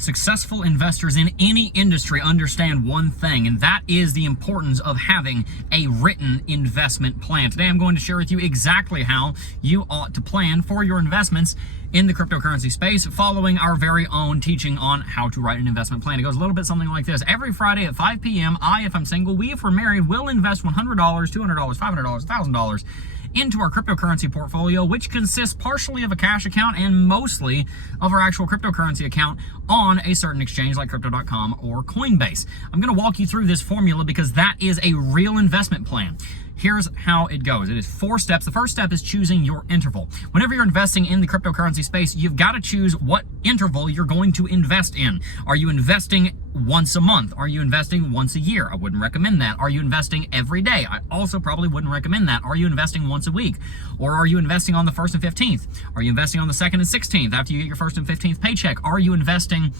Successful investors in any industry understand one thing, and that is the importance of having a written investment plan. Today I'm going to share with you exactly how you ought to plan for your investments in the cryptocurrency space, following our very own teaching on how to write an investment plan. It goes a little bit something like this. Every Friday at 5 p.m., I, if I'm single, we, if we're married, will invest $100, $200, $500, $1,000 into our cryptocurrency portfolio, which consists partially of a cash account and mostly of our actual cryptocurrency account on a certain exchange like Crypto.com or Coinbase. I'm going to walk you through this formula because that is a real investment plan. Here's how it goes. It is 4 steps. The first step is choosing your interval. Whenever you're investing in the cryptocurrency space, you've got to choose what interval you're going to invest in. Are you investing once a month? Are you investing once a year? I wouldn't recommend that. Are you investing every day? I also probably wouldn't recommend that. Are you investing once a week? Or are you investing on the 1st and 15th? Are you investing on the 2nd and 16th after you get your 1st and 15th paycheck? Are you investing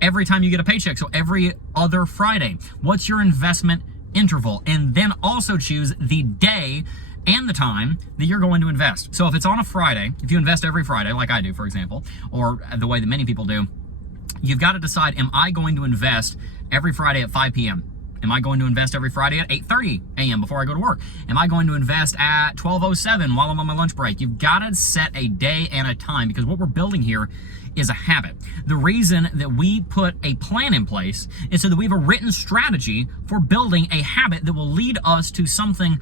every time you get a paycheck, so every other Friday? What's your investment interval? And then also choose the day and the time that you're going to invest. So if it's on a Friday, if you invest every Friday, like I do, for example, or the way that many people do, you've got to decide, am I going to invest every Friday at 5 p.m.? Am I going to invest every Friday at 8:30 a.m. before I go to work? Am I going to invest at 12:07 while I'm on my lunch break? You've got to set a day and a time, because what we're building here is a habit. The reason that we put a plan in place is so that we have a written strategy for building a habit that will lead us to something,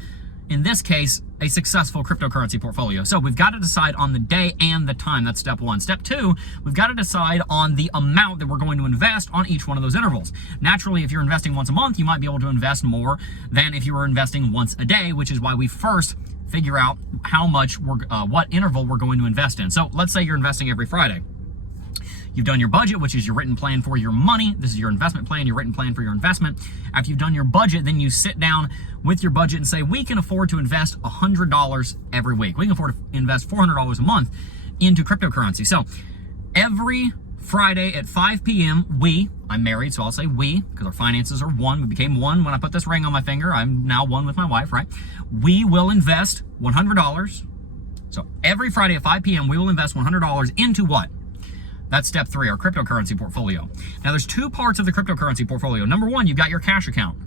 in this case, a successful cryptocurrency portfolio. So we've got to decide on the day and the time. That's step 1. Step 2, we've got to decide on the amount that we're going to invest on each one of those intervals. Naturally, if you're investing once a month, you might be able to invest more than if you were investing once a day, which is why we first figure out how much what interval we're going to invest in. So let's say you're investing every Friday. You've done your budget, which is your written plan for your money. This is your investment plan, your written plan for your investment. After you've done your budget, then you sit down with your budget and say, we can afford to invest $100 every week. We can afford to invest $400 a month into cryptocurrency. So every Friday at 5 p.m., I'm married, so I'll say we, because our finances are one. We became one when I put this ring on my finger. I'm now one with my wife, right? We will invest $100. So every Friday at 5 p.m., we will invest $100 into what? That's step 3, our cryptocurrency portfolio. Now there's 2 parts of the cryptocurrency portfolio. Number 1, you've got your cash account.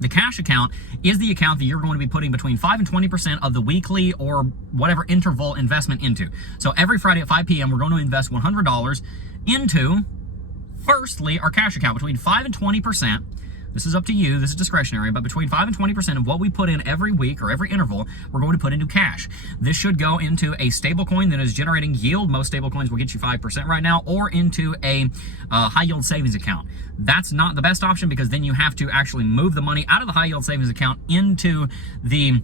The cash account is the account that you're going to be putting between 5 and 20% of the weekly or whatever interval investment into. So every Friday at 5 p.m., we're going to invest $100 into, firstly, our cash account, between 5 and 20%. This is up to you, this is discretionary, but between 5 and 20% of what we put in every week or every interval, we're going to put into cash. This should go into a stable coin that is generating yield. Most stable coins will get you 5% right now, or into a high yield savings account. That's not the best option, because then you have to actually move the money out of the high yield savings account into the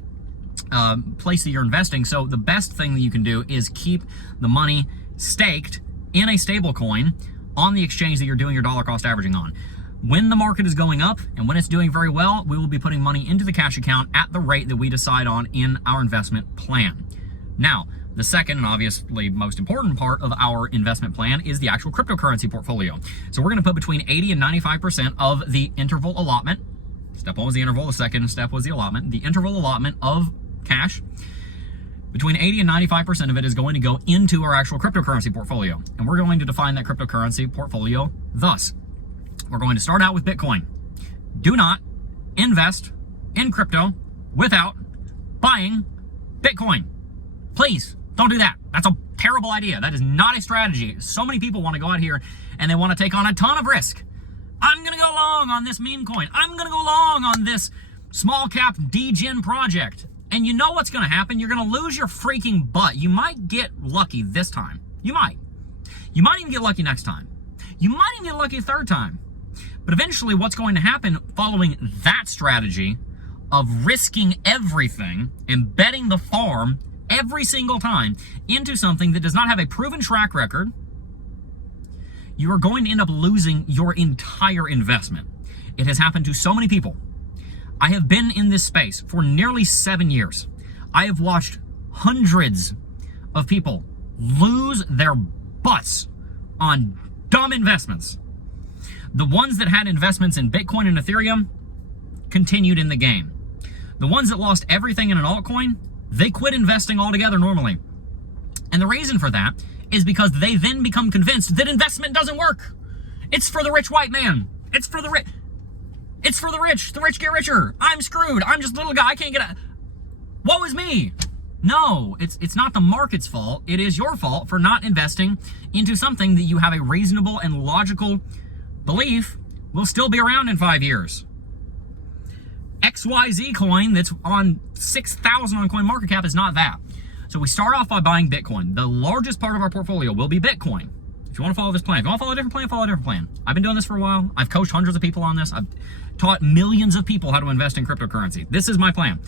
place that you're investing. So the best thing that you can do is keep the money staked in a stable coin on the exchange that you're doing your dollar cost averaging on. When the market is going up and when it's doing very well, we will be putting money into the cash account at the rate that we decide on in our investment plan. Now, the second and obviously most important part of our investment plan is the actual cryptocurrency portfolio. So we're going to put between 80 and 95% of the interval allotment. Step 1 was the interval, the second step was the allotment. The interval allotment of cash, between 80 and 95% of it is going to go into our actual cryptocurrency portfolio. And we're going to define that cryptocurrency portfolio thus. We're going to start out with Bitcoin. Do not invest in crypto without buying Bitcoin. Please don't do that. That's a terrible idea. That is not a strategy. So many people want to go out here and they want to take on a ton of risk. I'm going to go long on this meme coin. I'm going to go long on this small cap degen project. And you know what's going to happen? You're going to lose your freaking butt. You might get lucky this time. You might. You might even get lucky next time. You might even get lucky a third time. But eventually what's going to happen following that strategy of risking everything and betting the farm every single time into something that does not have a proven track record, you are going to end up losing your entire investment. It has happened to so many people. I have been in this space for nearly 7 years. I have watched hundreds of people lose their butts on dumb investments. The ones that had investments in Bitcoin and Ethereum continued in the game. The ones that lost everything in an altcoin, they quit investing altogether normally. And the reason for that is because they then become convinced that investment doesn't work. It's for the rich white man. It's for the rich. It's for the rich. The rich get richer. I'm screwed. I'm just a little guy. I can't get a... Woe is me. No, it's not the market's fault. It is your fault for not investing into something that you have a reasonable and logical belief will still be around in 5 years. XYZ coin that's on 6,000 on CoinMarketCap is not that. So we start off by buying Bitcoin. The largest part of our portfolio will be Bitcoin. If you want to follow this plan, if you want to follow a different plan, follow a different plan. I've been doing this for a while. I've coached hundreds of people on this. I've taught millions of people how to invest in cryptocurrency. This is my plan.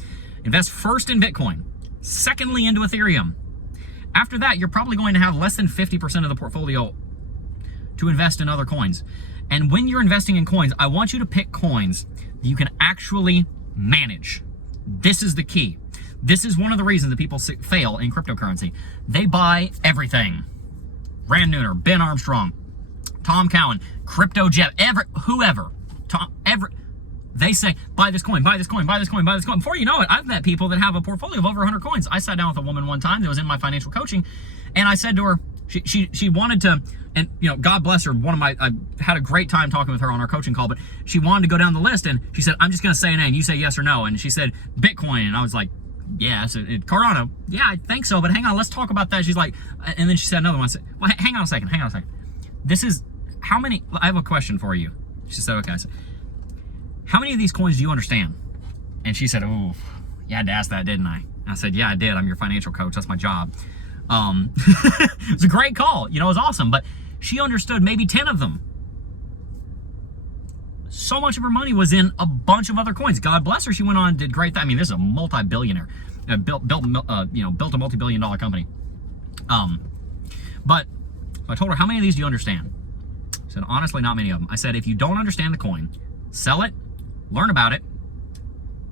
Invest first in Bitcoin, secondly into Ethereum. After that, you're probably going to have less than 50% of the portfolio to invest in other coins. And when you're investing in coins, I want you to pick coins that you can actually manage. This is the key. This is one of the reasons that people fail in cryptocurrency. They buy everything. Rand Neuner, Ben Armstrong, Tom Cowan, Crypto Jeff, whoever, they say, buy this coin, buy this coin, buy this coin, buy this coin. Before you know it, I've met people that have a portfolio of over 100 coins. I sat down with a woman one time that was in my financial coaching, and I said to her, she wanted to, and you know, God bless her, I had a great time talking with her on our coaching call, but she wanted to go down the list, and she said, I'm just going to say a name, you say yes or no, and she said, Bitcoin, and I was like, yes, Cardano, yeah, I think so, but hang on, let's talk about that. She's like, and then she said another one. I said, well, hang on a second. This is, how many, I have a question for you. She said, okay. I said, how many of these coins do you understand? And she said, oh, you had to ask that, didn't I? And I said, yeah, I did. I'm your financial coach. That's my job. It was a great call. You know, it was awesome. But she understood maybe 10 of them. So much of her money was in a bunch of other coins. God bless her. She went on and did great. I mean, this is a multi-billionaire. Built a multi-billion-dollar company. But I told her, how many of these do you understand? She said, honestly, not many of them. I said, if you don't understand the coin, sell it, learn about it,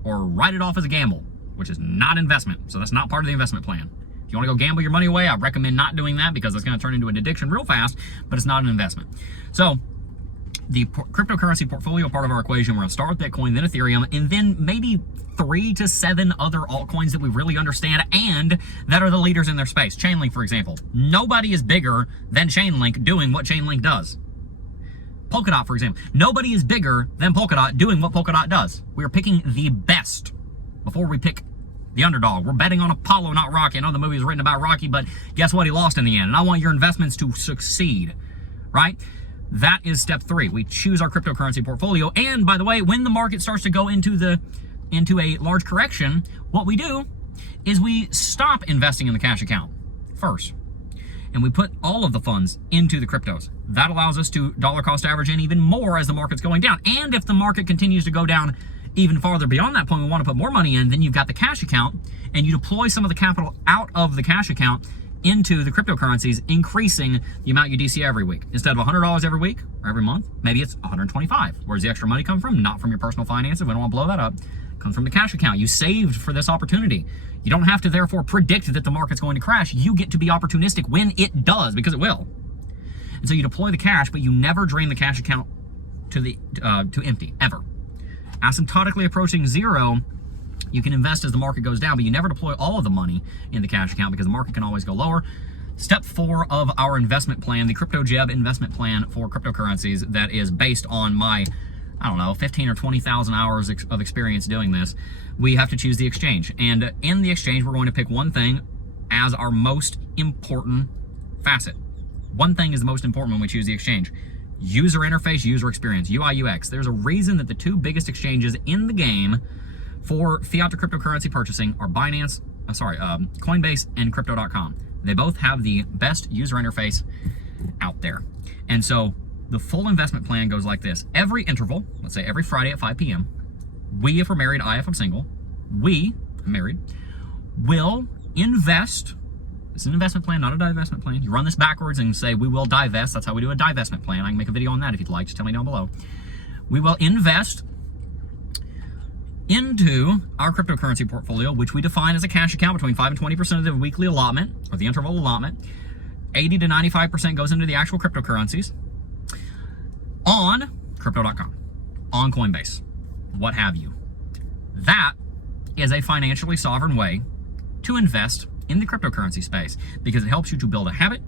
or write it off as a gamble, which is not investment. So that's not part of the investment plan. If you want to go gamble your money away, I recommend not doing that because it's going to turn into an addiction real fast, but it's not an investment. So the cryptocurrency portfolio part of our equation, we're going to start with Bitcoin, then Ethereum, and then maybe 3 to 7 other altcoins that we really understand and that are the leaders in their space. Chainlink, for example. Nobody is bigger than Chainlink doing what Chainlink does. Polkadot, for example. Nobody is bigger than Polkadot doing what Polkadot does. We are picking the best before we pick the underdog. We're betting on Apollo, not Rocky. I know the movie was written about Rocky, but guess what? He lost in the end. And I want your investments to succeed, right? That is step 3. We choose our cryptocurrency portfolio. And by the way, when the market starts to go into a large correction, what we do is we stop investing in the cash account first. And we put all of the funds into the cryptos. That allows us to dollar cost average in even more as the market's going down. And if the market continues to go down even farther beyond that point, we want to put more money in, then you've got the cash account, and you deploy some of the capital out of the cash account into the cryptocurrencies, increasing the amount you DC every week. Instead of $100 every week or every month, maybe it's $125. Where's the extra money come from? Not from your personal finances. We don't want to blow that up. It comes from the cash account. You saved for this opportunity. You don't have to therefore predict that the market's going to crash. You get to be opportunistic when it does, because it will. And so you deploy the cash, but you never drain the cash account to empty, ever. Asymptotically approaching zero, you can invest as the market goes down, but you never deploy all of the money in the cash account because the market can always go lower. Step 4 of our investment plan, the Crypto Jeb investment plan for cryptocurrencies, that is based on my, I don't know, 15 or 20,000 hours of experience doing this. We have to choose the exchange. And in the exchange, we're going to pick one thing as our most important facet. One thing is the most important when we choose the exchange. User interface, user experience, UI, UX. There's a reason that the 2 biggest exchanges in the game for fiat to cryptocurrency purchasing are Coinbase and Crypto.com. They both have the best user interface out there. And so the full investment plan goes like this. Every interval, let's say every Friday at 5 p.m., we, if we're married, I, if I'm single, we, married, will invest. It's an investment plan, not a divestment plan. You run this backwards and say, we will divest. That's how we do a divestment plan. I can make a video on that if you'd like. Just tell me down below. We will invest into our cryptocurrency portfolio, which we define as a cash account between 5 and 20% of the weekly allotment, or the interval allotment. 80 to 95% goes into the actual cryptocurrencies on Crypto.com, on Coinbase, what have you. That is a financially sovereign way to invest in the cryptocurrency space because it helps you to build a habit,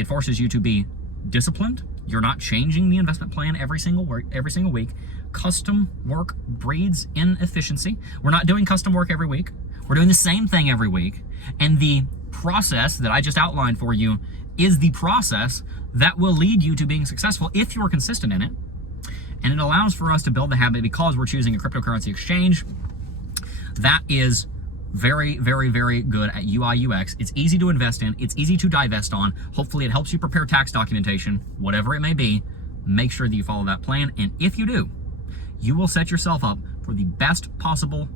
It forces you to be disciplined. You're not changing the investment plan every single week. Custom work breeds inefficiency. We're not doing custom work every week. We're doing the same thing every week. And the process that I just outlined for you is the process that will lead you to being successful if you're consistent in it. And it allows for us to build the habit because we're choosing a cryptocurrency exchange that is very, very, very good at UI UX. It's easy to invest in. It's easy to divest on. Hopefully it helps you prepare tax documentation, whatever it may be. Make sure that you follow that plan. And if you do, you will set yourself up for the best possible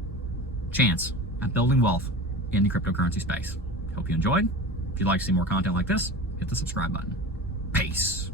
chance at building wealth in the cryptocurrency space. Hope you enjoyed. If you'd like to see more content like this, hit the subscribe button. Peace.